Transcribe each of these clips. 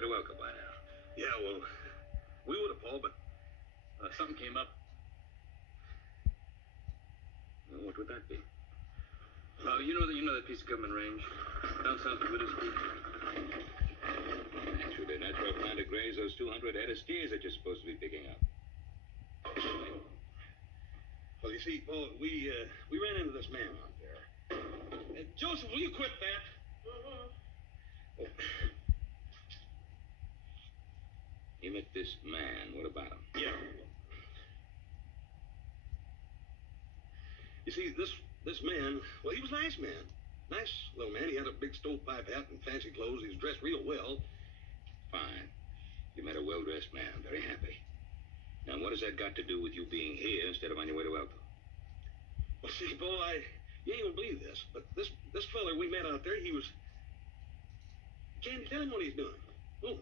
way to welcome by now. Yeah, well, we would have, Paul, but Something came up. well, what would that be? Well, you know that piece of government range down south of Widows Creek. Actually, they're natural plan to graze those 200 head of steers that you're supposed to be picking up. Well, you see, Paul, we ran into this man out there. Joseph, will you quit that? Oh. You met this man. What about him? Yeah. You see, this man, well, he was a nice man. Nice little man. He had a big stovepipe hat and fancy clothes. He was dressed real well. Fine. You met a well-dressed man. I'm very happy. Now, what has that got to do with you being here instead of on your way to Elko? Well, see, Paul, you ain't gonna believe this, but this feller we met out there, he was... Can't tell him what he's doing. Oh.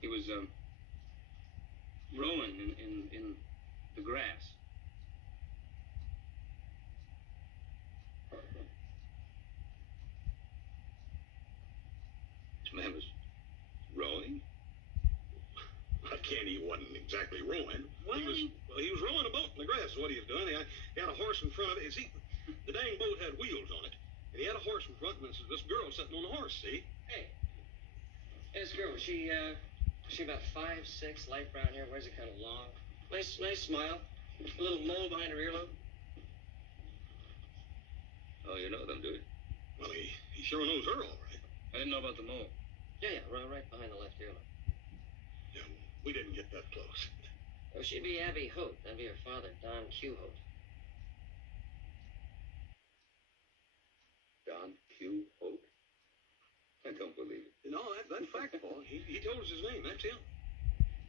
He was rolling in the grass. This man was rowing? I can't. He wasn't exactly rowing. He was rowing a boat in the grass is what he was doing. He had a horse in front of it. See, the dang boat had wheels on it. And he had a horse in front, and this girl sitting on the horse, see? Hey, this girl, was she about 5'6", light brown hair, wears it kind of long. Nice smile. A little mole behind her earlobe. Oh, you know them, do you? Well, he sure knows her all right. I didn't know about the mole. Yeah, right behind the left earlobe. Yeah, we didn't get that close. Oh, she'd be Abby Hope. That'd be her father, Don Q. Hope. Don Q. Hope? I don't believe it. No, that's fact, Paul. He told us his name. That's him.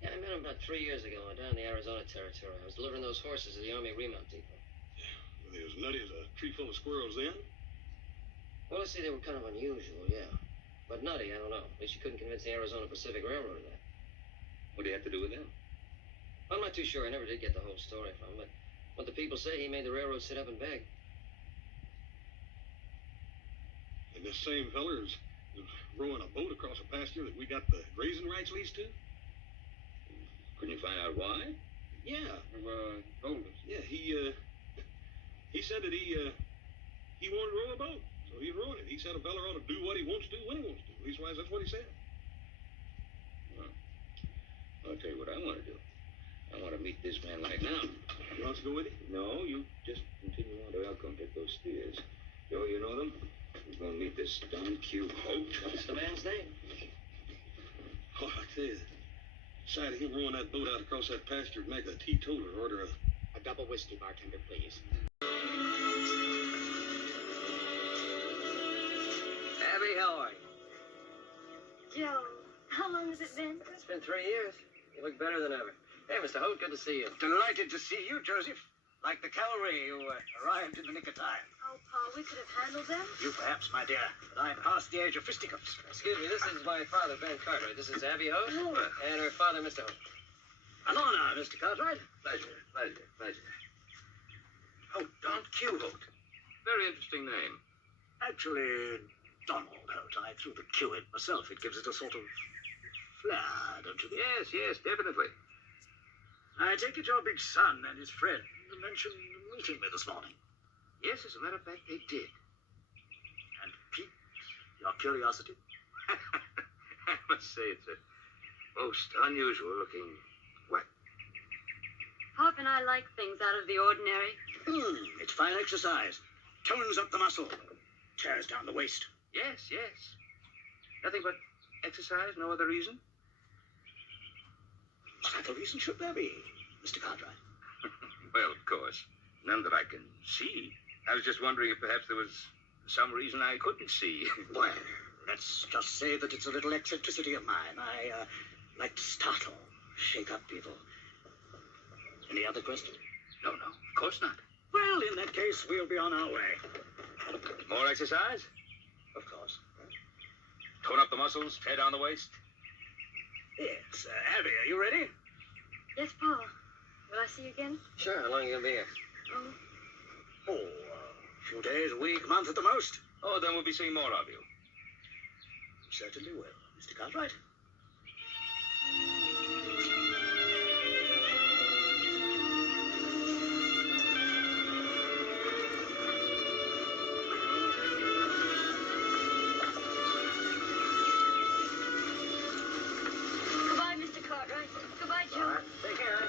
Yeah, I met him about 3 years ago down in the Arizona territory. I was delivering those horses to the Army Remount Depot. Yeah, well, he was nutty as a tree full of squirrels then. Well, I see they were kind of unusual, yeah. But nutty, I don't know. At least you couldn't convince the Arizona Pacific Railroad of that. What do you have to do with them? I'm not too sure. I never did get the whole story from him, but what the people say, he made the railroad sit up and beg. And this same feller is rowing a boat across a pasture that we got the grazing rights leased to? Couldn't you find out why? Yeah. Told us. Yeah, he said that he wanted to row a boat, so he's rowing it. He said a feller ought to do what he wants to when he wants to. Leastwise, that's what he said. Well, I'll tell you what I want to do. I want to meet this man right now. You want us to go with you? No, you just continue on to Elko and take those steers. Joe, you know them? We're going to meet this Don Q. Hope. What's the man's name? Oh, I tell you, sight of him rowing that boat out across that pasture would make a teetotaler order A double whiskey, bartender, please. Abby, how are you? Joe, how long has it been? It's been 3 years. You look better than ever. Hey, Mr. Holt, good to see you. Delighted to see you, Joseph. Like the cavalry, you arrived in the nick of time. Oh, Paul, we could have handled them. You perhaps, my dear, but I'm past the age of fisticuffs. Excuse me, this is my father, Ben Cartwright. This is Abby Holt, and her father, Mr. Holt. An honor, Mr. Cartwright. Pleasure. Oh, Don Q. Holt. Very interesting name. Actually, Donald Holt. I threw the Q in myself. It gives it a sort of flair, don't you think? Yes, definitely. I take it your big son and his friend mentioned meeting me this morning. Yes, as a matter of fact, they did. And piqued your curiosity? I must say it's a most unusual looking what? Pop and I like things out of the ordinary. It's fine exercise. Tones up the muscle. Tears down the waist. Yes. Nothing but exercise, no other reason? What other reason should there be, Mr. Cartwright? Well, of course, none that I can see. I was just wondering if perhaps there was some reason I couldn't see. Well, let's just say that it's a little eccentricity of mine. I like to startle, shake up people. Any other questions? No, of course not. Well, in that case, we'll be on our way. More exercise? Of course. Tone up the muscles, tear down the waist. Yes. Abby, are you ready? Yes, Paul. Will I see you again? Sure, how long are you going to be here? Oh, A few days, a week, month at the most. Oh, then we'll be seeing more of you. Certainly will, Mr. Cartwright. Goodbye, Mr. Cartwright. Goodbye, Joe. All right, take care.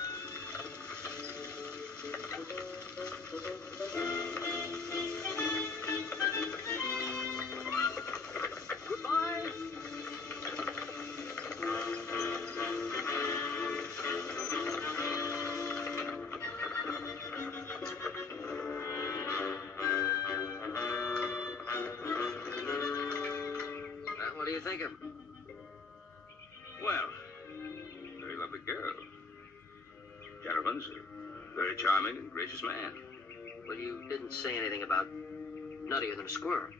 Goodbye. What do you think of him? Well, very lovely girl. Gentleman's a very charming and gracious man. Well, you didn't say anything about nuttier than a squirrel.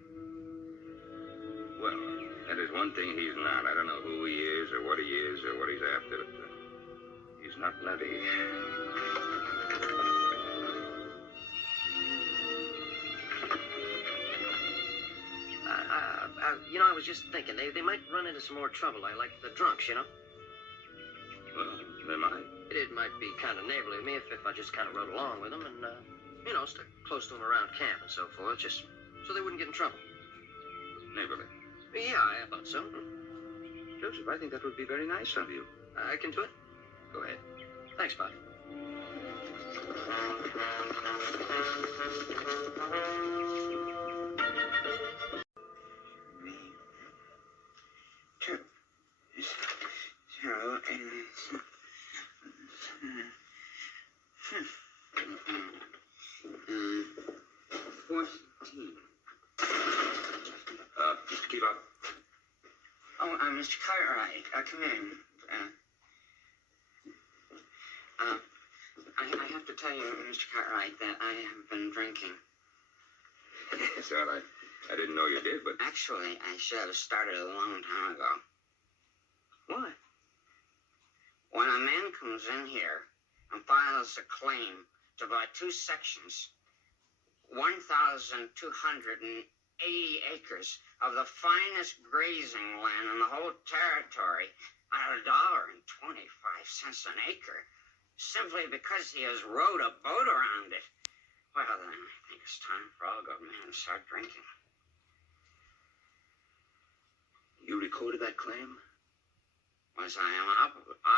Well, that is one thing he's not. I don't know who he is or what he is or what he's after. But, he's not nutty. I was just thinking, they might run into some more trouble, like the drunks, you know? Well, they might. It might be kind of neighborly of me if I just kind of rode along with them and, stick close to them around camp and so forth, just so they wouldn't get in trouble. Neighborly. Yeah, I thought so. Joseph, I think that would be very nice of you. I can do it? Go ahead. Thanks, Bud. Mr. Keelock. Oh, Mr. Cartwright, come in. I have to tell you, Mr. Cartwright, that I have been drinking. Sir, I didn't know you did, but... Actually, I should have started a long time ago. Why? When a man comes in here and files a claim to buy 2 sections, 1,280 acres of the finest grazing land in the whole territory at $1.25 an acre, simply because he has rowed a boat around it, well, then I think it's time for all good men to start drinking. You recorded that claim? As I am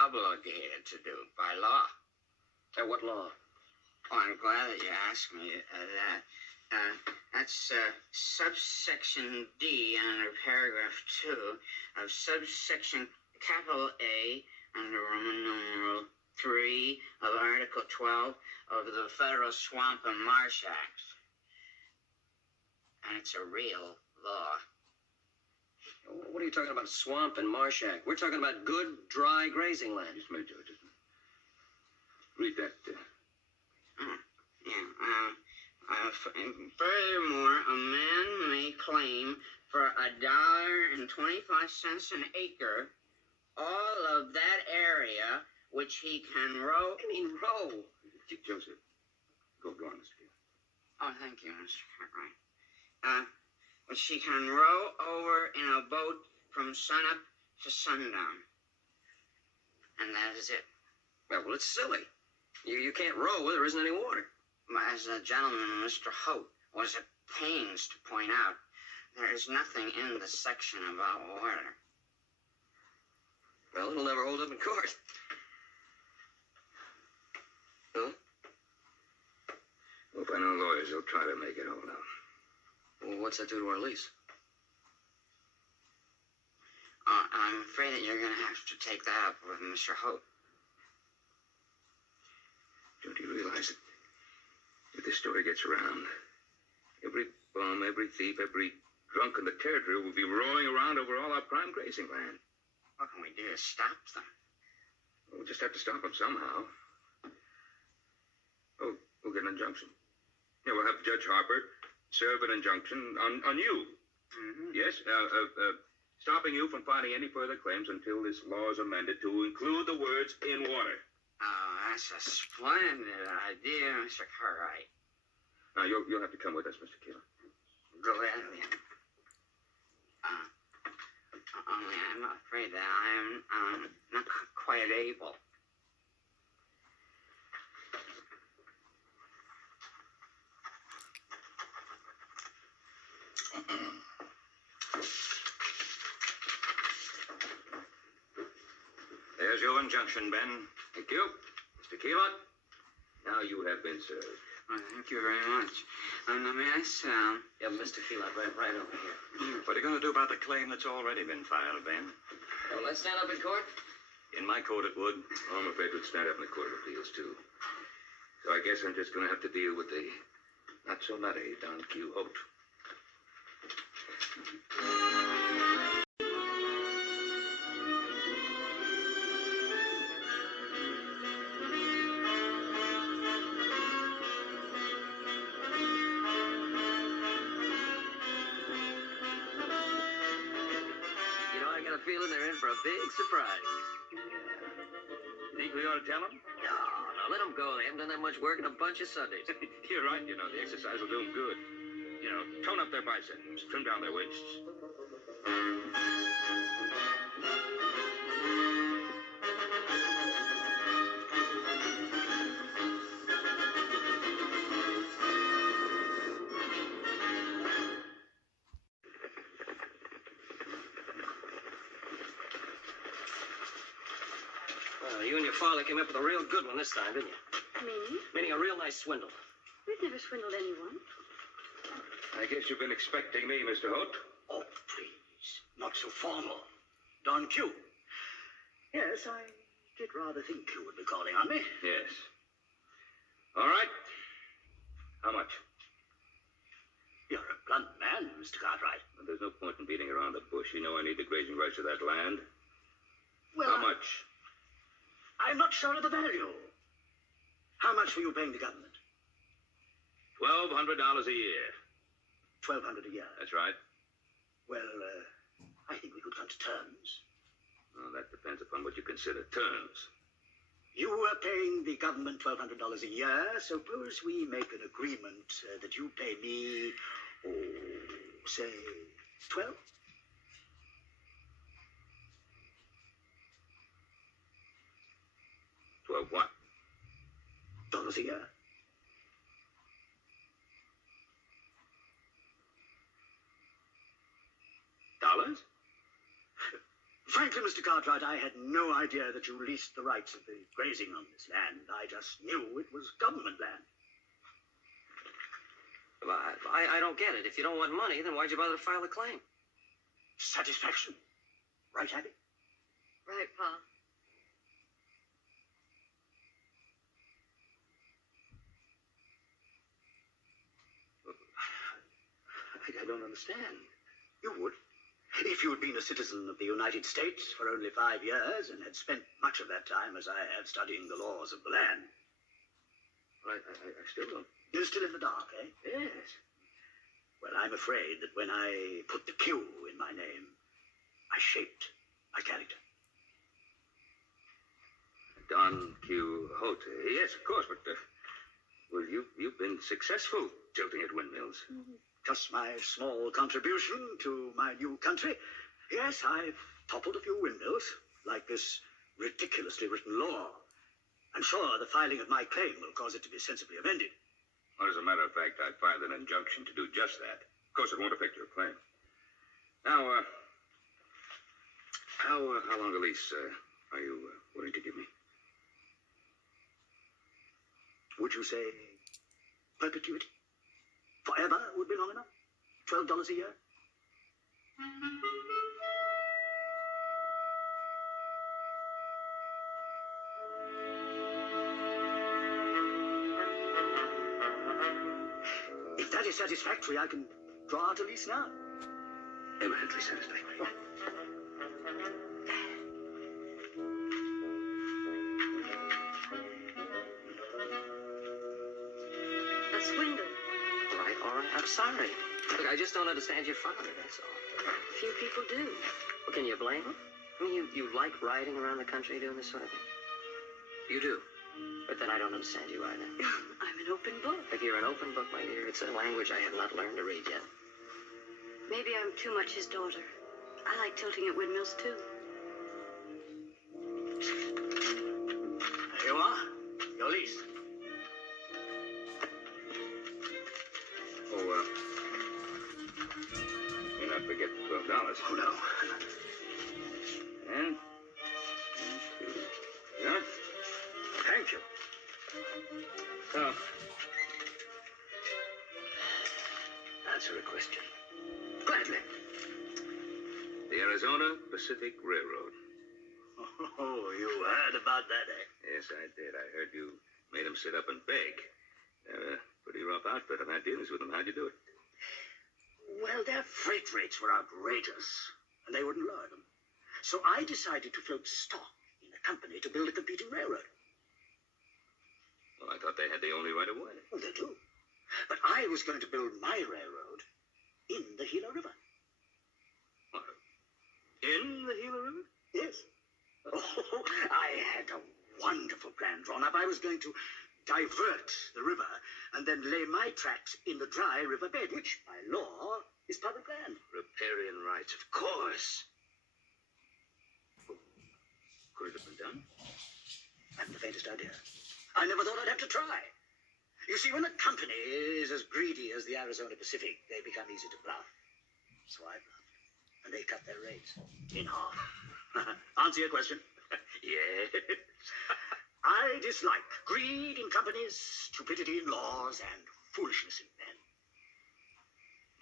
obligated to do by law. What law? Oh, I'm glad that you asked me that. That's subsection D under paragraph 2 of subsection capital A under Roman numeral 3 of Article 12 of the Federal Swamp and Marsh Act. And it's a real law. What are you talking about, Swamp and Marsh Act? We're talking about good, dry grazing land. Just a minute, George. Read that. Furthermore, a man may claim for $1.25 an acre all of that area which he can row. I mean, row. Joseph, go on, Mr. Keelock. Oh, thank you, Mr. Cartwright. Which he can row over in a boat from sunup to sundown. And that is it. Well, it's silly. You can't row where there isn't any water. As the gentleman, Mr. Hope, was at pains to point out, there is nothing in the section about water. Well, it'll never hold up in court. Huh? Well, if I know lawyers, they'll try to make it hold up. Well, what's that do to our lease? I'm afraid that you're going to have to take that up with Mr. Hope. Don't you realize that if this story gets around, every bum, every thief, every drunk in the territory will be rowing around over all our prime grazing land? What can we do to stop them? We'll just have to stop them somehow. Oh, we'll get an injunction. Yeah, we'll have Judge Harper serve an injunction on you. Mm-hmm. Yes, stopping you from filing any further claims until this law is amended to include the words "in water." Oh, that's a splendid idea, Mr. Cartwright. Now, you'll have to come with us, Mr. Keelock. Go ahead, then. afraid that I'm not quite able. There's your injunction, Ben. Thank you. Mr. Keelot, now you have been served. Well, thank you very much. Let me ask, Yeah, Mr. Keelot, right over here. What are you going to do about the claim that's already been filed, Ben? Well, let's stand up in court. In my court, it would. Oh, I'm afraid it would stand up in the Court of Appeals, too. So I guess I'm just going to have to deal with the not-so-nutty Don Q. Holt. You know, I got a feeling they're in for a big surprise. You think we ought to tell them? No, let them go. They haven't done that much work in a bunch of Sundays. You're right, you know, the exercise will do them good. You know, tone up their biceps, trim down their waists. You and your father came up with a real good one this time, didn't you? Me? Meaning a real nice swindle. We've never swindled anyone. I guess you've been expecting me, Mr. Holt. Oh, please. Not so formal. Don Q. Yes, I did rather think you would be calling on me. Yes. All right. How much? You're a blunt man, Mr. Cartwright. Well, there's no point in beating around the bush. You know I need the grazing rights of that land. Well, How much? I'm not sure of the value. How much were you paying the government? $1,200 a year. $1,200 a year. That's right. Well, I think we could come to terms. Well, that depends upon what you consider terms. You were paying the government $1,200 a year. Suppose we make an agreement that you pay me, say, 12? 12 what? Dollars a year. Dollars? Frankly, Mr. Cartwright, I had no idea that you leased the rights of the grazing on this land. I just knew it was government land. Well, I don't get it. If you don't want money, then why'd you bother to file a claim? Satisfaction. Right, Abby? Right, Pa. I don't understand. You would. If you had been a citizen of the United States for only 5 years and had spent much of that time, as I have, studying the laws of the land. Well, I still don't. You're still in the dark, eh? Yes. Well, I'm afraid that when I put the Q in my name, I shaped my character. Don Q. Holt. Yes, of course, but, well, you've been successful tilting at windmills. Just my small contribution to my new country. Yes, I've toppled a few windmills, like this ridiculously written law. I'm sure the filing of my claim will cause it to be sensibly amended. Well, as a matter of fact, I filed an injunction to do just that. Of course, it won't affect your claim. Now, how long a lease are you willing to give me? Would you say perpetuity? Forever would be long enough? $12 a year? If that is satisfactory, I can draw out a lease now. Eminently satisfactory. A swindle. All right. I'm sorry. Look, I just don't understand your father, that's all. Few people do. Well, can you blame him? I mean, you like riding around the country doing this sort of thing? You do. But then I don't understand you either. I'm an open book. If you're an open book, my dear, it's a language I have not learned to read yet. Maybe I'm too much his daughter. I like tilting at windmills, too. Your lease. Oh, may not forget the $12. Oh, no. And? Yeah? Thank you. Oh. Answer a question. Gladly. The Arizona Pacific Railroad. Oh, you heard about that, eh? Yes, I did. I heard you made them sit up and beg. They're a pretty rough outfit. I've had dealings with them. How'd you do it? Well, their freight rates were outrageous, and they wouldn't lower them. So I decided to float stock in a company to build a competing railroad. Well, I thought they had the only right of way. Well, they do. But I was going to build my railroad in the Gila River. What? In the Gila River? Yes. Oh, I had a wonderful plan drawn up. I was going to divert the river and then lay my tracks in the dry riverbed, which, by law, is public land. Riparian rights, of course. Could it have been done? I haven't the faintest idea. I never thought I'd have to try. You see, when a company is as greedy as the Arizona Pacific, they become easy to bluff. So I bluffed, and they cut their rates in half. Answer your question. Yes. I dislike greed in companies, stupidity in laws, and foolishness in men.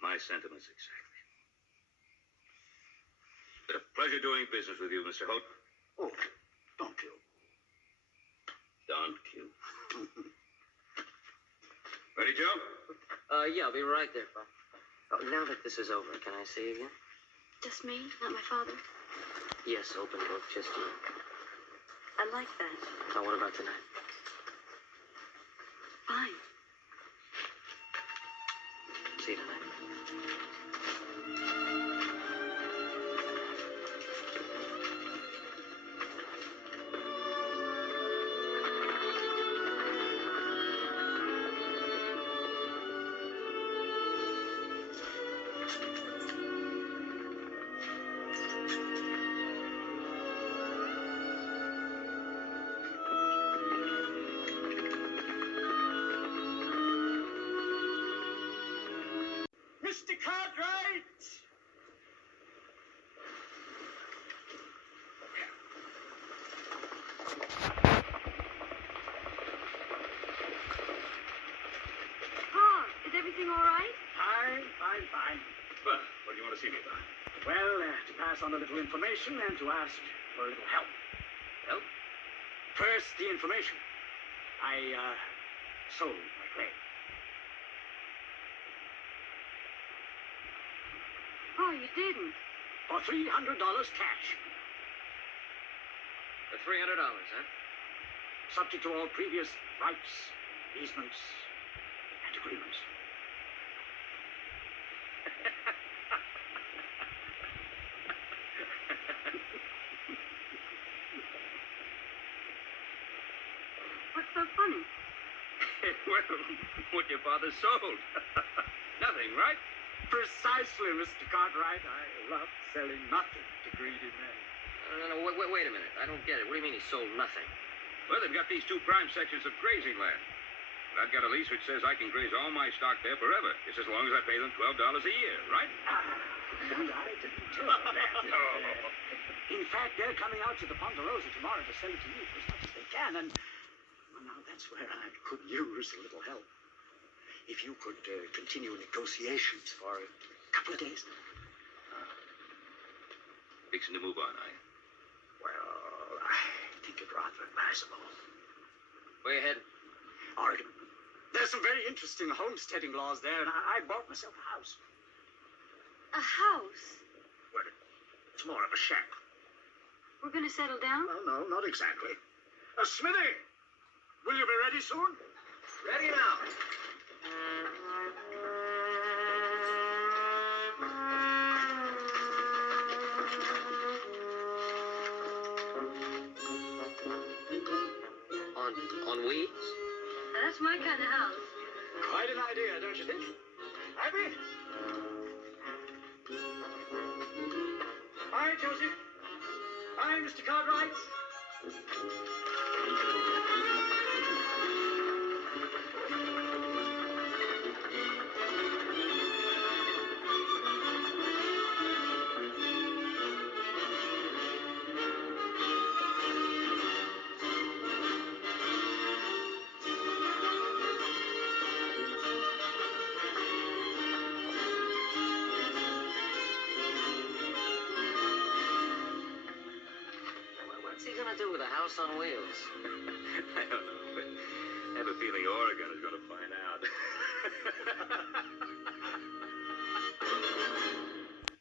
My sentiments exactly. Been a pleasure doing business with you, Mr. Holt. Oh, don't you? Don't you? Ready, Joe? Yeah, I'll be right there, Pop. Oh, now that this is over, can I see you again? Just me, not my father. Yes, open book, just you. I like that. Now, what about tonight? Fine. See you tonight. Mr. Cartwright! Pa, is everything all right? Fine. Well, what do you want to see me about? Well, to pass on a little information and to ask for a little help. Help? First, the information. I, sold my claim. Oh, you didn't. For $300 cash. For $300, huh? Subject to all previous rights, easements, and agreements. What's so funny? Well, what your father sold. Nothing, right? Precisely, Mr. Cartwright. I love selling nothing to greedy men. No, wait a minute. I don't get it. What do you mean he sold nothing? Well, they've got these two prime sections of grazing land. I've got a lease which says I can graze all my stock there forever, just as long as I pay them $12 a year, right? And I didn't tell them that. No. In fact, they're coming out to the Ponderosa tomorrow to sell it to you for as much as they can, and well, now that's where I could use a little help. If you could continue negotiations for a couple of days. Fixing to move on, are you? Well, I think it rather advisable. Where you heading? Oregon. There's some very interesting homesteading laws there, and I bought myself a house. A house? Well, it's more of a shack. We're gonna settle down? Well, no, not exactly. Smithy, will you be ready soon? Ready now. On weeds? That's my kind of house. Quite an idea, don't you think? Happy? Hi, Josie. Hi, Mr. Cartwright. gonna do with a house on wheels? I don't know, but I have a feeling Oregon is going to find out.